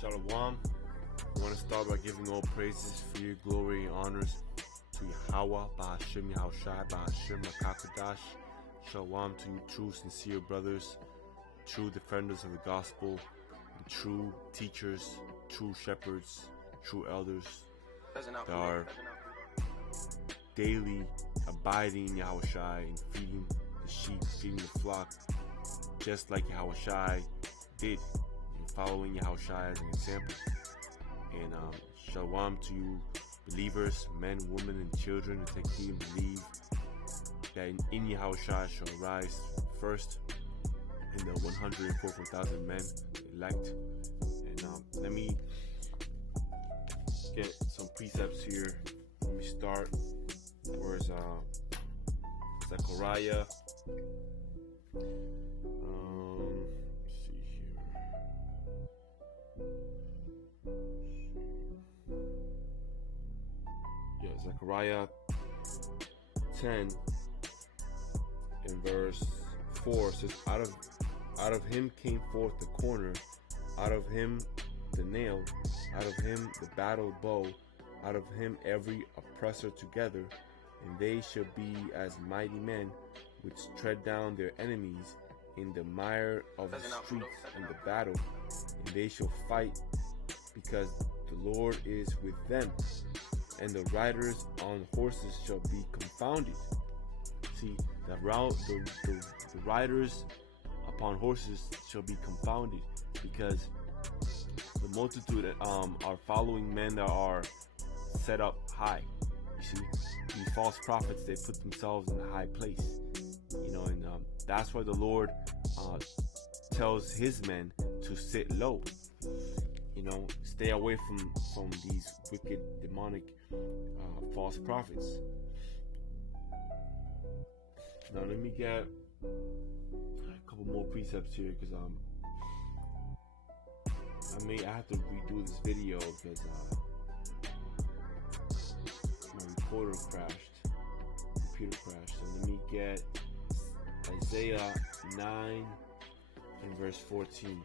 Shalom. I want to start by giving all praises, fear, glory, and honors to Yahweh, Ba'ashem Yahushai, Ba'ashem HaKadosh. Shalom to you true, sincere brothers, true defenders of the gospel, and true teachers, true shepherds, true elders that are daily abiding in Yahushai and feeding the sheep, feeding the flock, just like Yahushai did, and following Yahushai as an example. And shalom to you believers, men, women, and children, and take heed and believe that in Yahushua shall rise first in the 144,000 men elect. And let me get some precepts here. Let me start. Where's Zechariah? Let's see here. Yeah, Zechariah 10 in verse 4 says, out of him came forth the corner, out of him the nail, out of him the battle bow, out of him every oppressor together, and they shall be as mighty men which tread down their enemies in the mire of the streets in the battle, and they shall fight because the Lord is with them, and the riders on horses shall be confounded. See, the riders upon horses shall be confounded, because the multitude are following men that are set up high. You see, these false prophets, they put themselves in a high place, and that's why the Lord tells his men to sit low. Stay away from these wicked, demonic, false prophets. Now let me get a couple more precepts here, because I have to redo this video because my recorder crashed, computer crashed. So let me get Isaiah 9 and verse 14.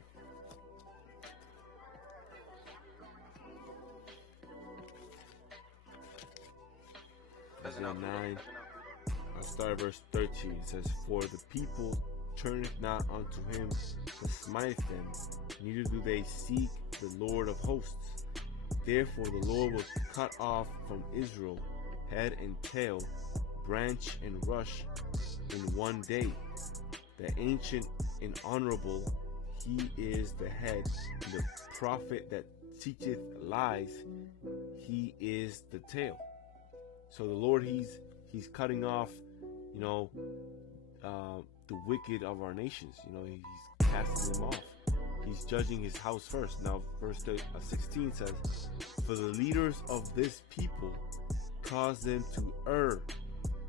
Isaiah 9, I'll start at verse 13. It says, for the people turneth not unto him to smite them, neither do they seek the Lord of hosts. Therefore the Lord will cut off from Israel head and tail, branch and rush in one day. The ancient and honorable, he is the head. The prophet that teacheth lies, he is the tail. So the Lord, he's cutting off, the wicked of our nations. He's casting them off. He's judging his house first. Now, verse 16 says, for the leaders of this people cause them to err,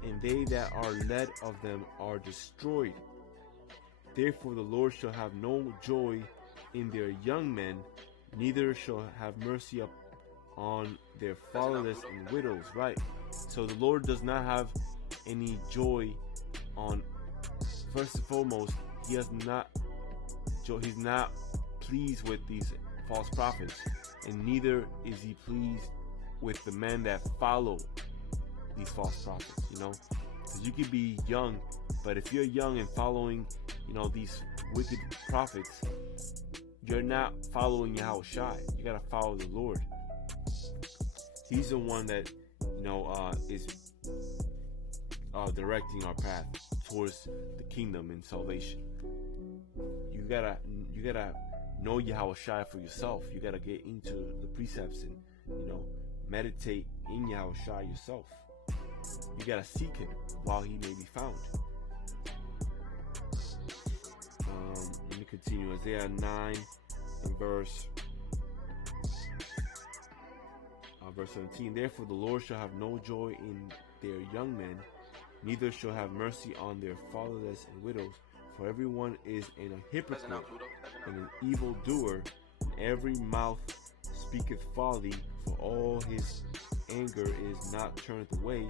and they that are led of them are destroyed. Therefore the Lord shall have no joy in their young men, neither shall have mercy on their fatherless and widows. Right. So the Lord does not have any joy on, first and foremost, he's not pleased with these false prophets, and neither is he pleased with the men that follow these false prophets, because you could be young, but if you're young and following, these wicked prophets, you're not following Yahushai. You gotta follow the Lord. He's the one that is directing our path towards the kingdom and salvation. You gotta know Yahushai for yourself. You gotta get into the precepts and meditate in Yahushai yourself. You gotta seek him while he may be found. Let me continue. Isaiah 9 and verse 17. Therefore the Lord shall have no joy in their young men, neither shall have mercy on their fatherless and widows. For everyone is a hypocrite and an evildoer, and every mouth speaketh folly. For all his anger is not turned away,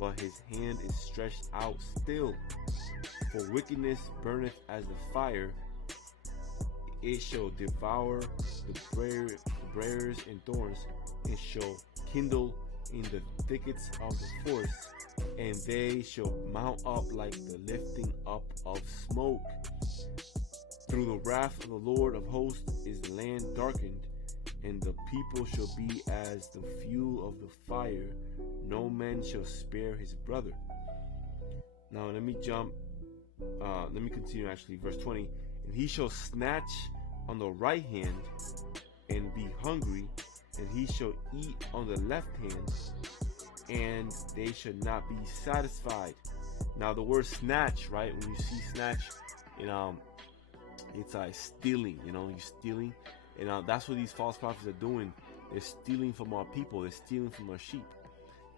but his hand is stretched out still. For wickedness burneth as the fire, it shall devour the briars and thorns, and shall kindle in the thickets of the forest, and they shall mount up like the lifting up of smoke. Through the wrath of the Lord of hosts is the land darkened, and the people shall be as the fuel of the fire. No man shall spare his brother. Now let me continue actually, verse 20. And he shall snatch on the right hand and be hungry, and he shall eat on the left hand, and they shall not be satisfied. Now the word snatch, right? When you see snatch, it's like stealing. You're stealing, and that's what these false prophets are doing. They're stealing from our people. They're stealing from our sheep,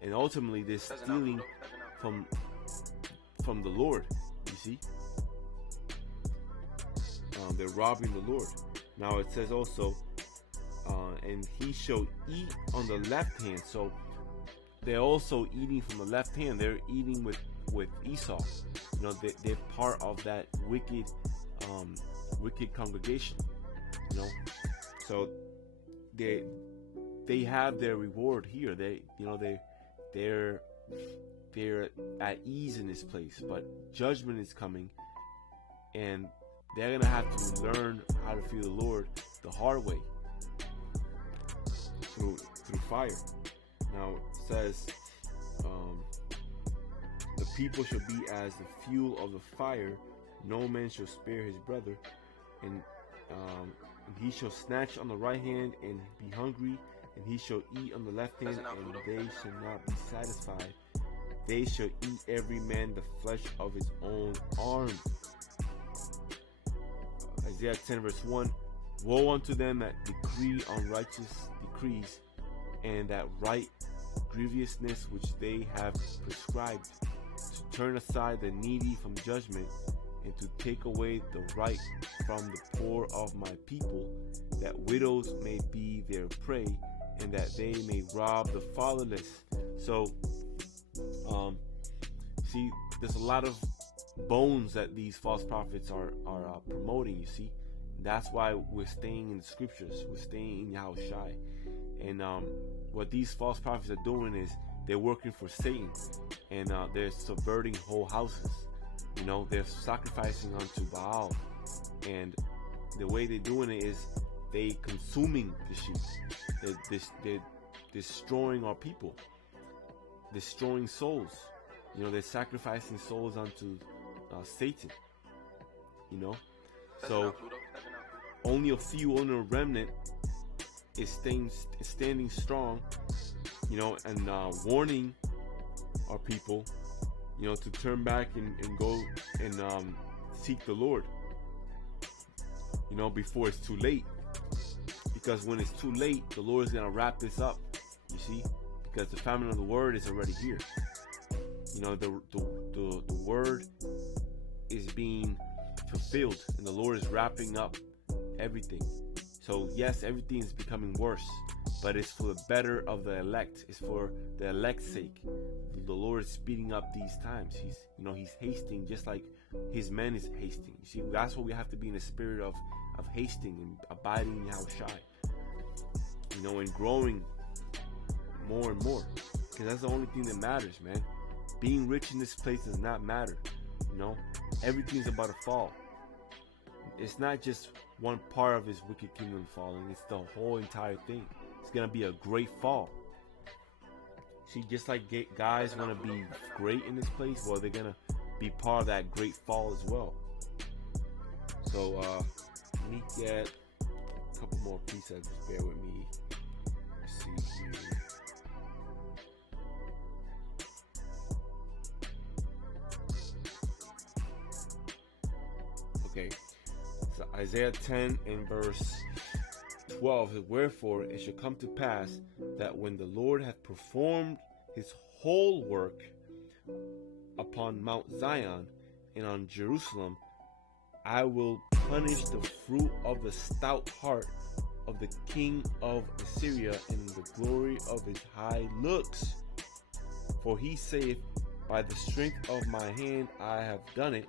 and ultimately they're stealing from the Lord. You see, they're robbing the Lord. Now it says also, and he shall eat on the left hand. So they're also eating from the left hand. They're eating with Esau. They're part of that wicked congregation. So they have their reward here. They're at ease in this place, but judgment is coming, and they're gonna have to learn how to fear the Lord the hard way, through fire. Now it says, the people shall be as the fuel of the fire. No man shall spare his brother, and he shall snatch on the right hand and be hungry, and he shall eat on the left hand, and they shall not be satisfied. They shall eat every man the flesh of his own arm. Isaiah 10 verse 1. Woe unto them that decree unrighteous decrees, and that write grievousness which they have prescribed, to turn aside the needy from judgment, and to take away the right from the poor of my people, that widows may be their prey, and that they may rob the fatherless. So, see, there's a lot of bones that these false prophets are promoting, you see. That's why we're staying in the scriptures. We're staying in Yahushai. And what these false prophets are doing is they're working for Satan, and they're subverting whole houses. They're sacrificing unto Baal, and the way they're doing it is they consuming the sheep. They're destroying our people, destroying souls. They're sacrificing souls unto Satan. So only a few, only a remnant is standing strong, and warning our people, to turn back and go and seek the Lord, before it's too late. Because when it's too late, the Lord is going to wrap this up, you see, because the famine of the word is already here. The word is being fulfilled, and the Lord is wrapping up everything. So yes, everything is becoming worse, but it's for the better of the elect. It's for the elect's sake. The Lord is speeding up these times. He's hasting, just like his men is hasting. You see, that's what we have to be in the spirit of hasting and abiding in Yahushai. And growing more and more, because that's the only thing that matters, man. Being rich in this place does not matter. Everything's about to fall. It's not just one part of his wicked kingdom falling. It's the whole entire thing. It's gonna be a great fall. See, just like guys want to be great in this place, well, they're gonna be part of that great fall as well. So let me get a couple more precepts. Just bear with me. Let's see here. Okay, so Isaiah 10 and verse 12 says, wherefore it shall come to pass that when the Lord hath performed his whole work upon Mount Zion and on Jerusalem, I will punish the fruit of the stout heart of the king of Assyria and the glory of his high looks. For he saith, by the strength of my hand I have done it,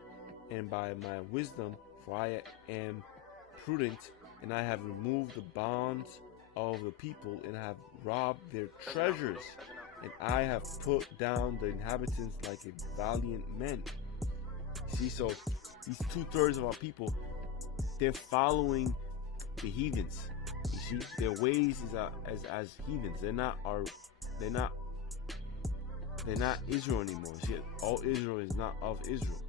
and by my wisdom, for I am prudent, and I have removed the bonds of the people, and I have robbed their treasures, and I have put down the inhabitants like a valiant men. See, so these 2/3 of our people, they're following the heathens. You see, their ways is as heathens. They're not Israel anymore. See, all Israel is not of Israel.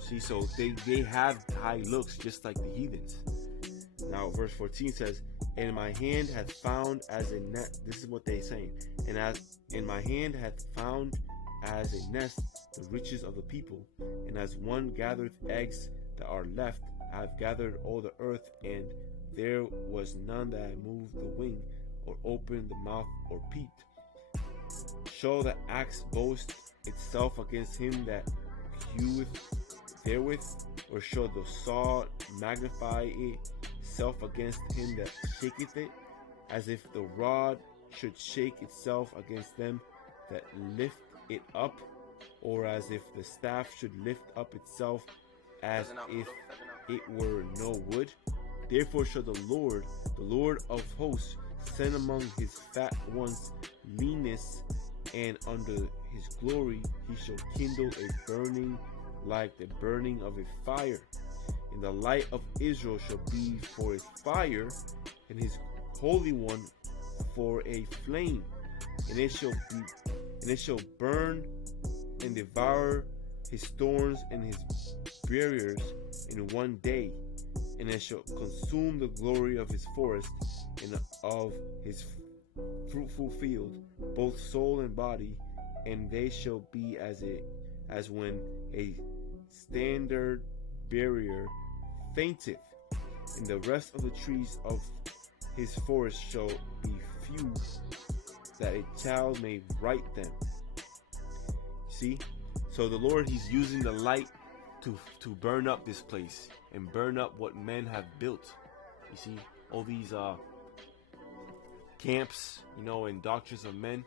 See, so they have high looks just like the heathens. Now, verse 14 says, "And my hand hath found as a net." This is what they're saying. "And as in my hand hath found as a nest the riches of the people, and as one gathereth eggs that are left, I have gathered all the earth, and there was none that moved the wing, or opened the mouth, or peeped. Shall the axe boast itself against him that heweth therewith, or shall the saw magnify itself against him that shaketh it? As if the rod should shake itself against them that lift it up, or as if the staff should lift up itself, as if it were no wood. Therefore shall the Lord of hosts, send among his fat ones leanness, and under his glory he shall kindle a burning like the burning of a fire. And the light of Israel shall be for a fire, and his Holy One for a flame. And it shall burn and devour his thorns and his barriers in one day. And it shall consume the glory of his forest and of his fruitful field, both soul and body. And they shall be as when a standard barrier fainteth, and the rest of the trees of his forest shall be few, that a child may write them. See, so the Lord, he's using the light to burn up this place and burn up what men have built. You see, all these camps, and doctrines of men.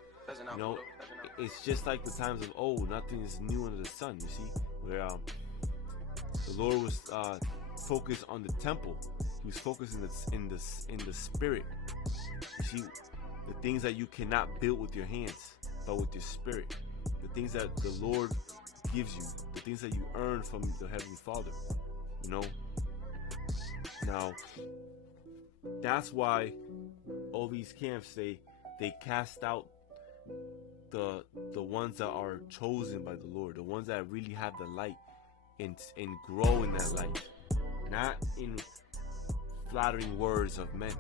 It's just like the times of old. Nothing is new under the sun. You see, where the Lord was focused on the temple. He was focused in the spirit. You see, the things that you cannot build with your hands, but with your spirit. The things that the Lord gives you, the things that you earn from the Heavenly Father. Now, that's why all these camps, they cast out the ones that are chosen by the Lord, the ones that really have the light and grow in that light, not in flattering words of men,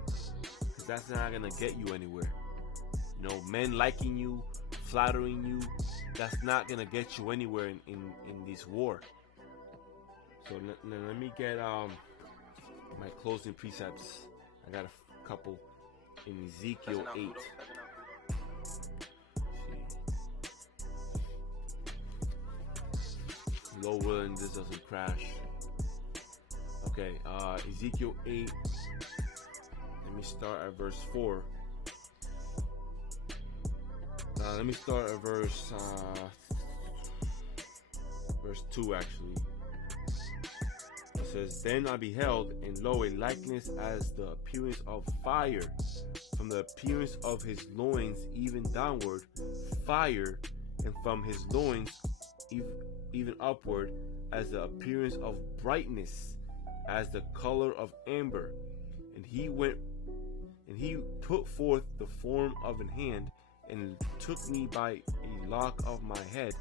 because that's not gonna get you anywhere. Men liking you, flattering you, that's not gonna get you anywhere in this war. So let me get my closing precepts. I got a couple in Ezekiel 8. Low willing, this doesn't crash. Okay, Ezekiel 8. Let me start at verse 4. Let me start at verse 2 actually. It says, "Then I beheld, and lo, a likeness as the appearance of fire, from the appearance of his loins even downward, fire, and from his loins even upward, as the appearance of brightness, as the color of amber. And he put forth the form of an hand, and took me by a lock of my head,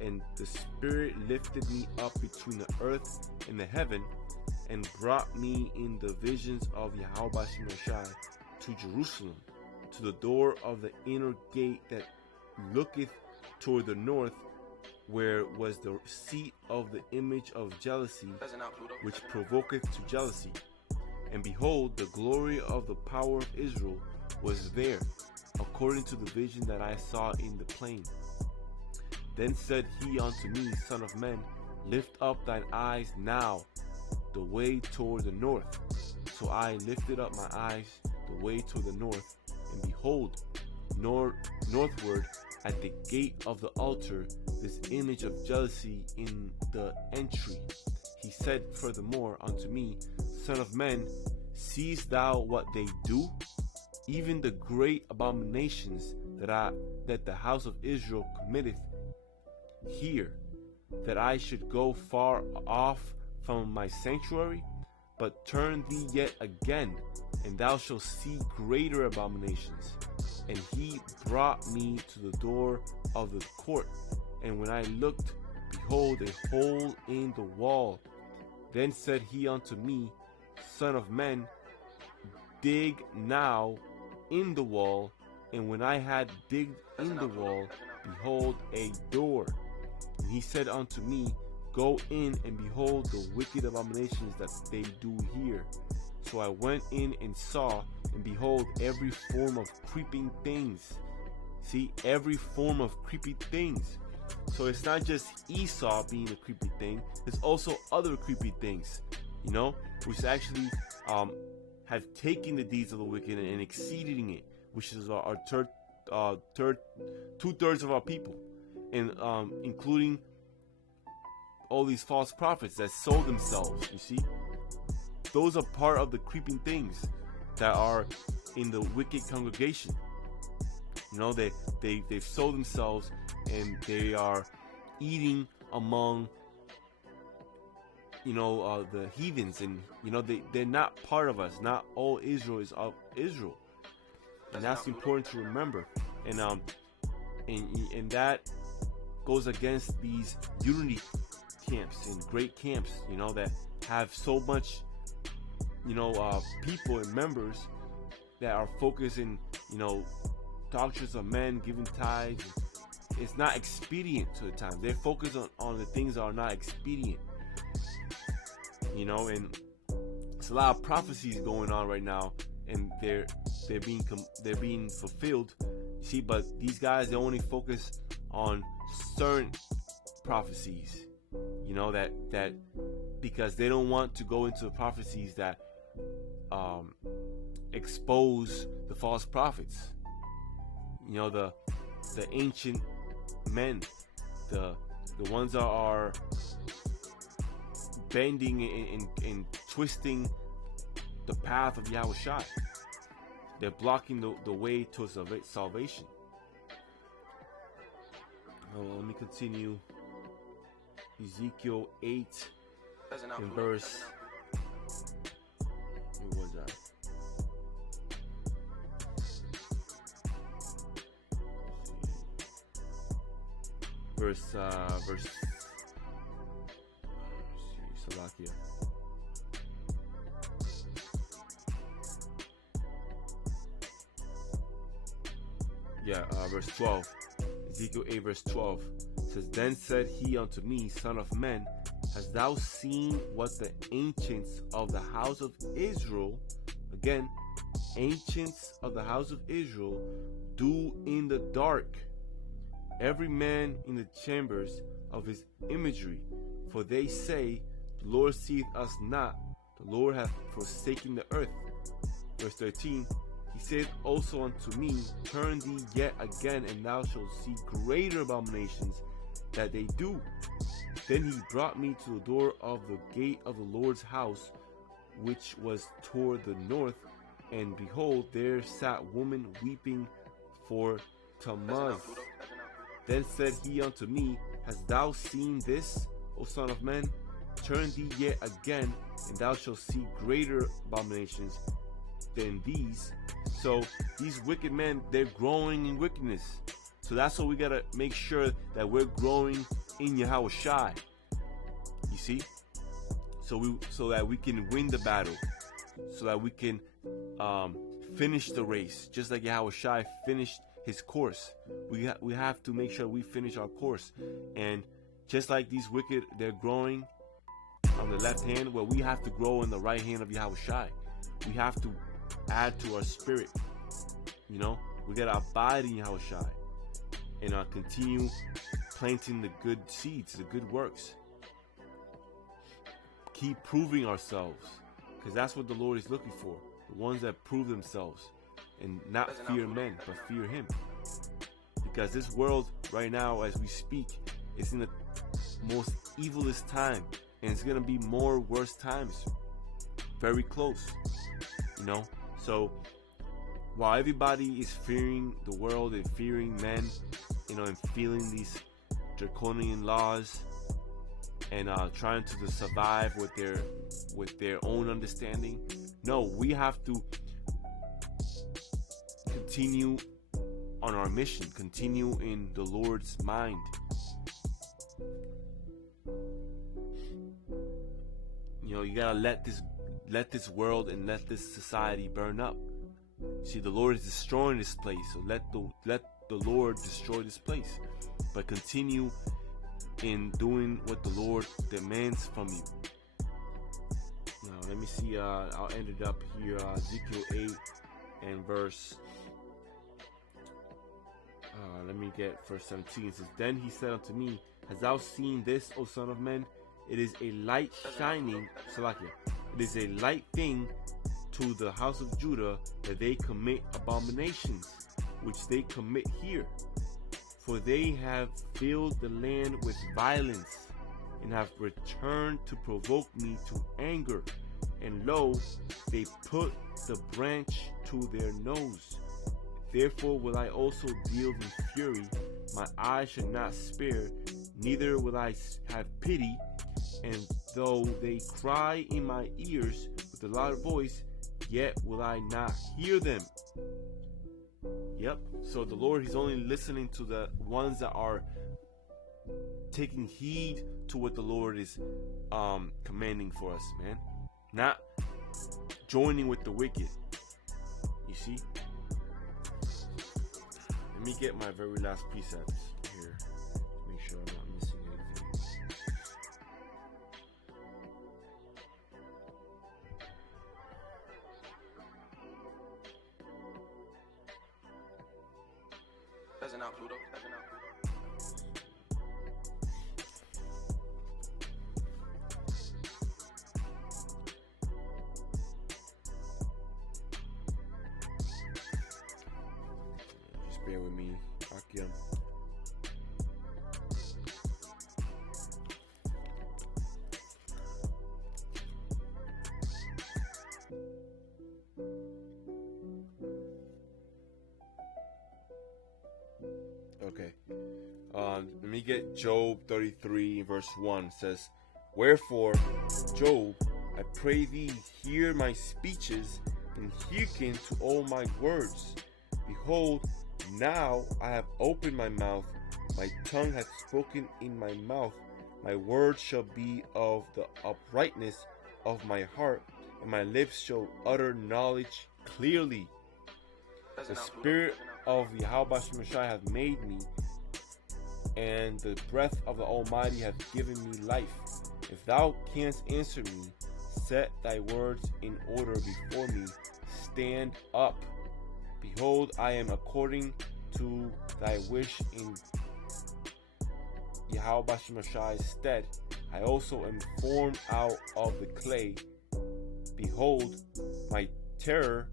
and the Spirit lifted me up between the earth and the heaven, and brought me in the visions of Yahweh Shemashai to Jerusalem, to the door of the inner gate that looketh toward the north, where was the seat of the image of jealousy, which provoketh to jealousy. And behold, the glory of the power of Israel was there, according to the vision that I saw in the plain. Then said he unto me, Son of man, lift up thine eyes now the way toward the north. So I lifted up my eyes the way toward the north, and behold, northward at the gate of the altar, this image of jealousy in the entry. he said furthermore unto me, Son of man, seest thou what they do? Even the great abominations that the house of Israel committeth here, that I should go far off from my sanctuary? But turn thee yet again, and thou shalt see greater abominations. And he brought me to the door of the court, and when I looked, behold, a hole in the wall. Then said he unto me, Son of man, dig now in the wall. And when I had digged in the wall, behold, a door. And he said unto me, Go in and behold the wicked abominations that they do here. So I went in and saw, and behold, every form of creeping things. See, every form of creepy things. So it's not just Esau being a creepy thing, there's also other creepy things, which actually have taken the deeds of the wicked and exceeding it, which is our two-thirds of our people, and including all these false prophets that sold themselves. You see, those are part of the creeping things that are in the wicked congregation. They've sold themselves, and they are eating among the heathens, and they're not part of us. Not all Israel is of Israel, and that's important to remember. And that goes against these unity camps and great camps, that have so much people and members that are focusing doctrines of men, giving tithes. It's not expedient to the times. They're focused on the things that are not expedient. And it's a lot of prophecies going on right now, and they're being fulfilled. See, but these guys, they only focus on certain prophecies. That because they don't want to go into the prophecies that expose the false prophets. The ancient men, the ones that are bending and twisting the path of Yahushua. They're blocking the way to salvation. Let me continue. Ezekiel 8 in verse, where was that? Verse Salakia. Verse 12. Ezekiel 8 verse 12 says, Then said he unto me, Son of man, hast thou seen what the ancients of the house of Israel, again, ancients of the house of Israel, do in the dark, every man in the chambers of his imagery? For they say, The Lord seeth us not, the Lord hath forsaken the earth. Verse 13, he said also unto me, Turn thee yet again, and thou shalt see greater abominations that they do. Then he brought me to the door of the gate of the Lord's house, which was toward the north, and behold, there sat woman weeping for Tammuz. Then said he unto me, Hast thou seen this, O son of man? Turn thee yet again, and thou shalt see greater abominations than these. So these wicked men, they're growing in wickedness. So that's what we gotta make sure that we're growing in Yahushua. You see, so that we can win the battle, so that we can finish the race, just like Yahushua finished his course. We have to make sure we finish our course, and just like these wicked, they're growing on the left hand, well, we have to grow in the right hand of Yahushua. We have to add to our spirit. We gotta abide in Yahushua and continue planting the good seeds, the good works. Keep proving ourselves, because that's what the Lord is looking for. The ones that prove themselves and not fear men, but fear him. Because this world right now, as we speak, is in the most evilest time. and it's gonna be more worse times, very close, you know. So while everybody is fearing the world and fearing men, you know, and feeling these draconian laws and trying to survive with their own understanding, no, we have to continue on our mission, continue in the Lord's mind. You know, you gotta let this world and let this society burn up. See, the Lord is destroying this place, so let the Lord destroy this place, but continue in doing what the Lord demands from you. Now, let me see. I'll end it up here. Ezekiel 8 and verse. Let me get verse 17. It says, "Then he said unto me, Hast thou seen this, O son of man? It is a light shining, Salakia. It is a light thing to the house of Judah that they commit abominations, which they commit here. For they have filled the land with violence, and have returned to provoke me to anger. And lo, they put the branch to their nose. Therefore will I also deal in fury. My eyes shall not spare, neither will I have pity. And though they cry in my ears with a loud voice, yet will I not hear them." Yep. So the Lord, He's only listening to the ones that are taking heed to what the Lord is commanding for us, man. Not joining with the wicked. You see? Let me get my very last precepts here. Make sure I'm not missing anything. Doesn't out Pluto. Just bear with me, Akim. Okay. Let me get Job 33 verse 1. It says, "Wherefore, Job, I pray thee, hear my speeches, and hearken to all my words. Behold, now I have opened my mouth, my tongue hath spoken in my mouth. My words shall be of the uprightness of my heart, and my lips shall utter knowledge clearly. The Spirit of Yahweh Shemashai hath made me, and the breath of the Almighty hath given me life. If thou canst answer me, set thy words in order before me. Stand up. Behold, I am according to thy wish in Yahweh Shemashai's stead. I also am formed out of the clay. Behold, my terror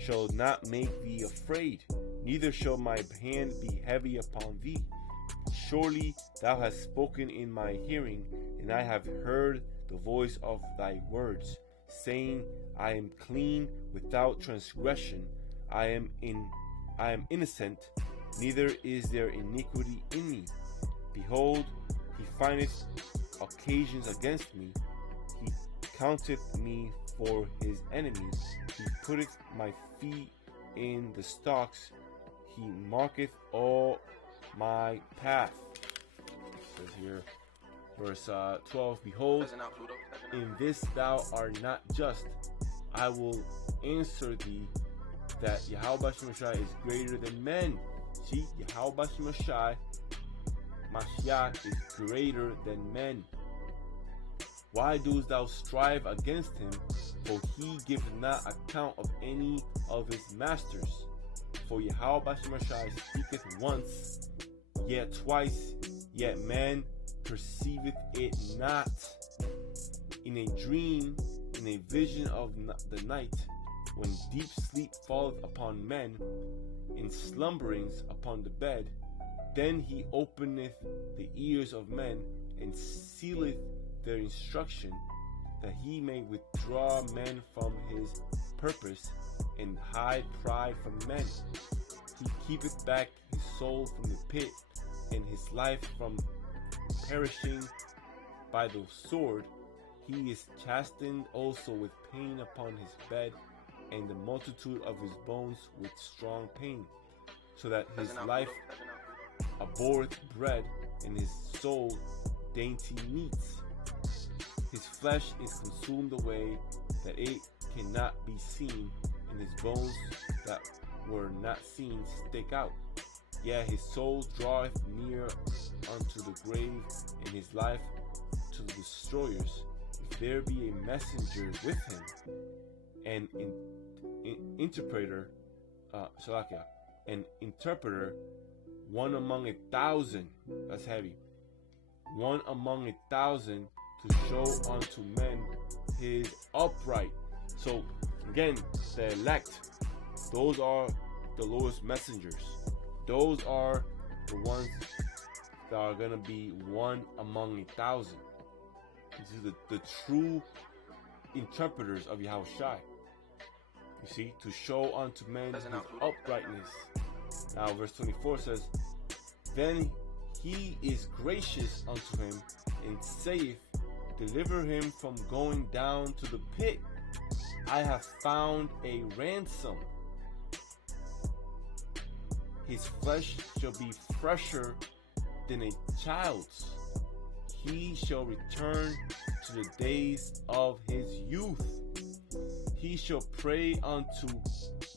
shall not make thee afraid, neither shall my hand be heavy upon thee. Surely thou hast spoken in my hearing, and I have heard the voice of thy words, saying, I am clean without transgression. I am innocent, neither is there iniquity in me. Behold, he findeth occasions against me. He counteth me for his enemy. He putteth my feet in the stocks. He marketh all my path. It says here, verse 12, Behold, in this thou art not just. I will answer thee that Yahweh Shemashai is greater than men. See, Yahweh Shemashai, Mashiach, is greater than men. Why dost thou strive against him? For he giveth not account of any of his masters. For Yahweh Shemashai speaketh once, yet twice, yet man perceiveth it not. In a dream, in a vision of the night, when deep sleep falleth upon men, in slumberings upon the bed, then he openeth the ears of men, and sealeth their instruction, that he may withdraw men from his purpose and hide pride from men. He keepeth back his soul from the pit, and his life from perishing by the sword. He is chastened also with pain upon his bed, and the multitude of his bones with strong pain, so that his life abhorreth bread, and his soul dainty meats. His flesh is consumed away, that it cannot be seen, and his bones that were not seen stick out. Yea, his soul draweth near unto the grave, and his life to the destroyers. If there be a messenger with him, an interpreter, one among 1,000, that's heavy, one among 1,000, to show unto men his upright. So again, the elect, those are the Lord's messengers. Those are the ones that are going to be one among 1,000. These are the true interpreters of Yahushua. You see, to show unto men his uprightness. Now verse 24 says, Then he is gracious unto him, and saith, Deliver him from going down to the pit. I have found a ransom. His flesh shall be fresher than a child's. He shall return to the days of his youth. He shall pray unto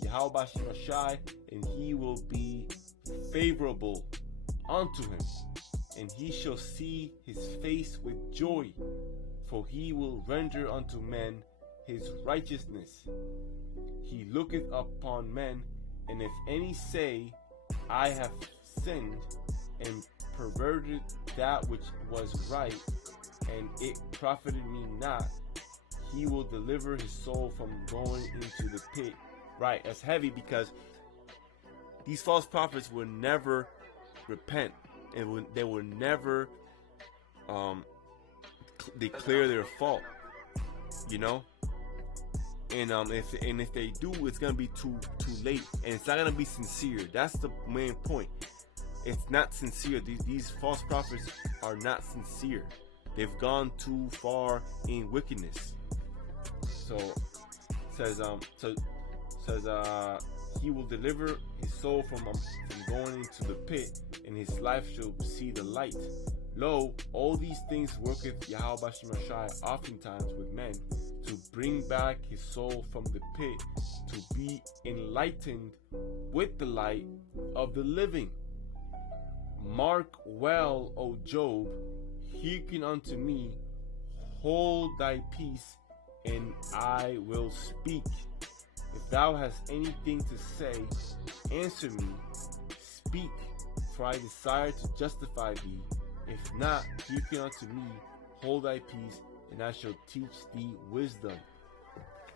Yahweh Shemashai, and he will be favorable unto him. And he shall see his face with joy, for he will render unto men his righteousness. He looketh upon men, and if any say, I have sinned, and perverted that which was right, and it profited me not, he will deliver his soul from going into the pit. Right, that's heavy, because these false prophets will never repent, and they will never declare their fault, you know. And if they do, it's gonna be too late, and it's not gonna be sincere. That's the main point. It's not sincere. These false prophets are not sincere. They've gone too far in wickedness. So says he will deliver his soul from going into the pit, and his life shall see the light. Lo, all these things worketh Yahweh Shemashai oftentimes with men, to bring back his soul from the pit, to be enlightened with the light of the living. Mark well, O Job, hearken unto me, hold thy peace, and I will speak. If thou hast anything to say, answer me, speak, for I desire to justify thee. If not, hearken unto me, hold thy peace, and I shall teach thee wisdom.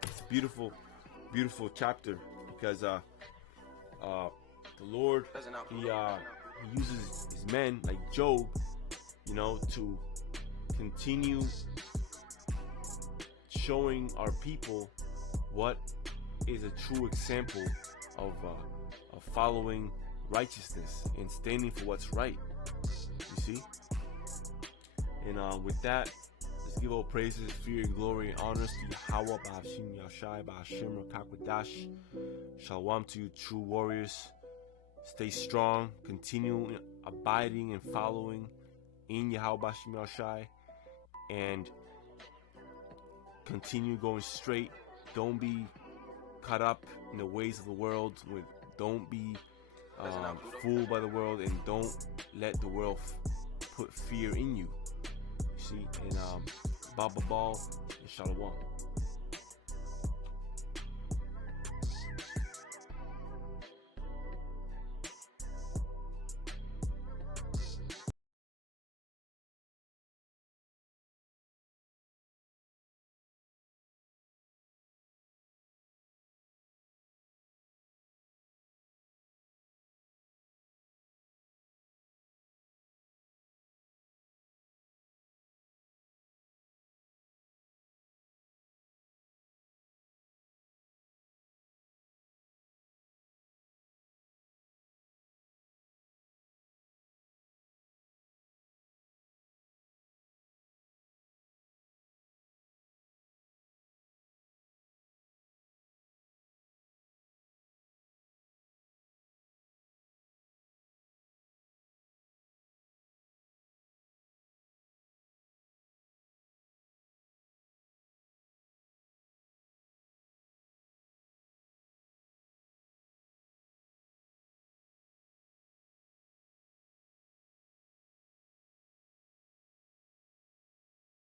It's a beautiful, beautiful chapter, because the Lord, he uses his men like Job, you know, to continue showing our people what is a true example of following righteousness and standing for what's right. You see? And with that, let's give all praises, fear, and glory, and honors to Yahweh, Ba'ashim Yashai, Ba'ashim Rakakwadash. Shalom to you, true warriors. Stay strong, continue abiding and following in Yahweh Ba'ashim Yashai, and continue going straight. Don't be caught up in the ways of the world. Don't be fooled by the world, and don't let the world put fear in you. You see, and Baba Ball and Shalom.